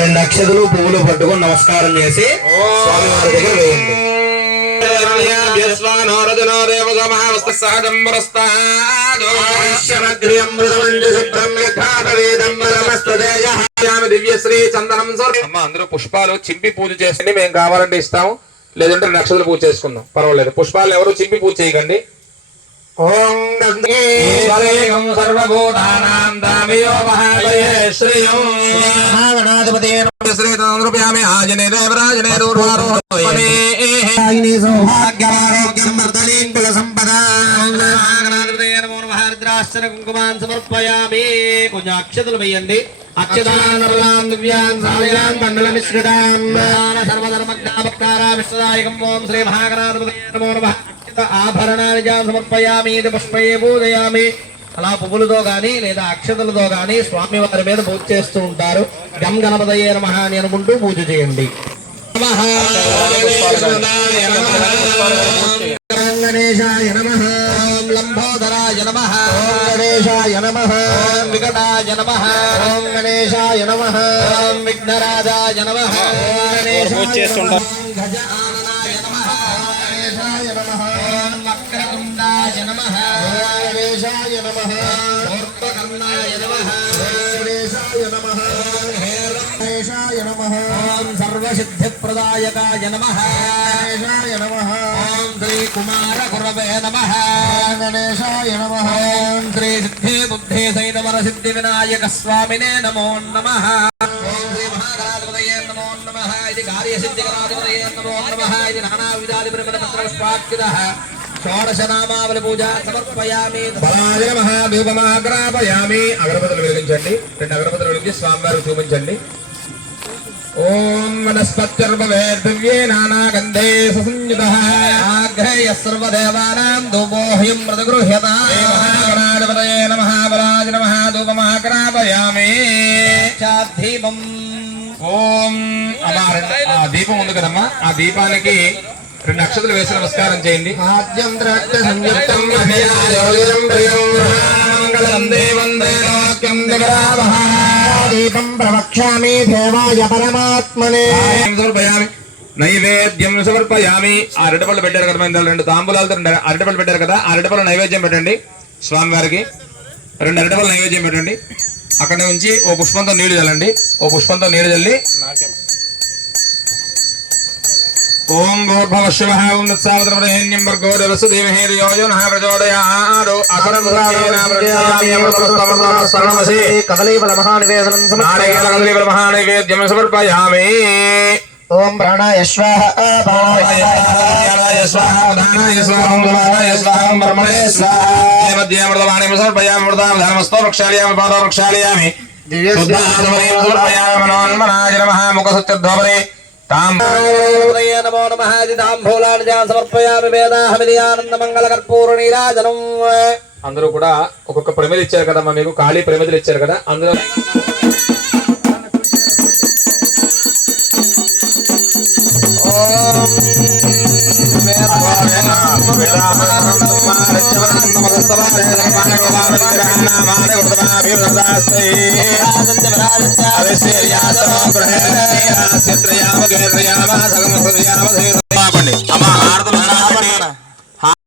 రెండు అక్షతలు పువ్వులు పట్టుకొని నమస్కారం చేసి స్వామి వారి దగ్గర వేయండి. దివ్యశ్రీ చందనం అందరూ పుష్పాలు చింపి పూజ చేసి మేము కావాలంటే ఇస్తాము, లేదంటే నక్షత్రాలు పూజ చేసుకుందాం, పర్వాలేదు. పుష్పాలు ఎవరు చింపి పూజ చేయకండి. ఓం సర్వభూతానాం దామయో మహాలయే శ్రీయం మహాగణాధిపతే శ్రీ తనురూపయామి ఆజనే దేవరాజనే దూర్వారోహణే సౌభాగ్యమారోగ్యం వర్ధనీం కుల సంపదా మహాగణాధిపతే నమో నమః రుద్రాక్షర కుంకుమాన్ సమర్పయామి. కొంచెం అక్షతలు వేయండి. అక్షతాన్ దివ్యాన్ సాలయాన్ మండల మిశ్రితాం సర్వధర్మజ్ఞాపకారా విశ్వదాయకం. ఓం శ్రీ మహాగణాధిపతే నమో నమః. ఆభరణాన్ని సమర్పయామి, పుష్పే పూజయామి. అలా పువ్వులతో గాని లేదా అక్షతలతో గాని స్వామి వారి మీద పూజ చేస్తూ ఉంటారు. గం గణపతయే నమః అని అనుకుంటూ పూజ చేయండి. గణేశాయ నమః, లంబోదరాయ నమః, గణేశాయ నమః, వికటాయ నమః, గణేశాయ నమః, విఘ్నరాజాయ నమః, గణేశాయ నమః, గజాననాయ నమః, గణేశాయ నమః, వక్రతుండాయ నమః, గణేశాయ నమః, ఊర్ధ్వకర్ణాయ నమః, గణేశాయ నమః, గణేశాయ నమః, సర్వసిద్ధిప్రదాయకాయ నమః, గణేశాయ నమః, శ్రీ కుమార గురవే నమః, గణేశాయ నమః, శ్రీ సిద్ధి బుద్ధి సైతవర సిద్ధి వినాయక స్వామినే నమో నమః. శ్రీ మహాగణాధిపతయే నమో నమః. ఇది కార్యసిద్ధిగణాధిపతయే నమో నమః. ఇది నానావిధాది పరిమళపత్రపుష్పాక్షితః షోడశనామావళి పూజ సమర్పయామి. బలాయ నమః. ధూపమాగ్రాపయామి. అగరబత్తులు వెలిగించండి. రెండు అగరబత్తులు వెలిగించి స్వామివారికి చూపించండి. ఓం వనస్పత్యర్భవేద్దివ్యే నానాగంధే సుసంయుతః ఆగ్రహ్య సర్వదేవానాం ధూపోహ్యం ప్రతిగృహ్యతాం. మహాగణాధిపతయే నమః. బలాయ నమః. ధూపమాగ్రాపయామి. దీపం. ఓం ఆ దీపం ఉంది కదమ్మా, ఆ దీపానికి రెండు అక్షతలు వేసి నమస్కారం చేయండి. ఆద్యం ద్రాక్ష సంయుక్తం దీపం ప్రవక్ష్యామి దేవాయ పరమాత్మనే. నైవేద్యం సమర్పయామి. ఆ అరటిపళ్ళు పెట్టారు కదా, రెండు తాంబూలాలతో అరటిపళ్ళు పెట్టారు కదా, ఆ అరటిపళ్ళు నైవేద్యం పెట్టండి స్వామి వారికి. రెండు అరటిపళ్ళు నైవేద్యం పెట్టండి. అక్కడ నుంచి ఓ పుష్పంతో నీళ్లు చల్లండి. ఓ పుష్పంతో నీళ్లు చల్లి ఓం భూర్భవశివః ఓం తత్సవితుర్వరేణ్యం భర్గో దేవస్య ధీమహి ధియో యో నః ప్రచోదయాత్. కదలీఫల మహానివేదనం సమర్పయామి. ఓం ప్రాణాయ స్వాహ ప్రాణాయ స్వాహ ఉదానాయ స్వాహ ఉదానాయ స్వాహ బ్రహ్మణే స్వాహ. మధ్య అమృతవాణి సమర్పయామి. అమృతాం ధర్మస్థో ప్రక్షాళయామి పాదో ప్రక్షాళయామి. దివ్యస్మనాయ నమః. ముఖసత్యధ్వరే నమో నమః. తాంబూలాన్ని సమర్పయామి. వేదాహమిలియానంద మంగళ కర్పూర నీరాజనం. అందరూ కూడా ఒక్కొక్క ప్రమిది ఇచ్చారు కదమ్మా, మీకు ఖాళీ ప్రమిదలు ఇచ్చారు కదా, అందులో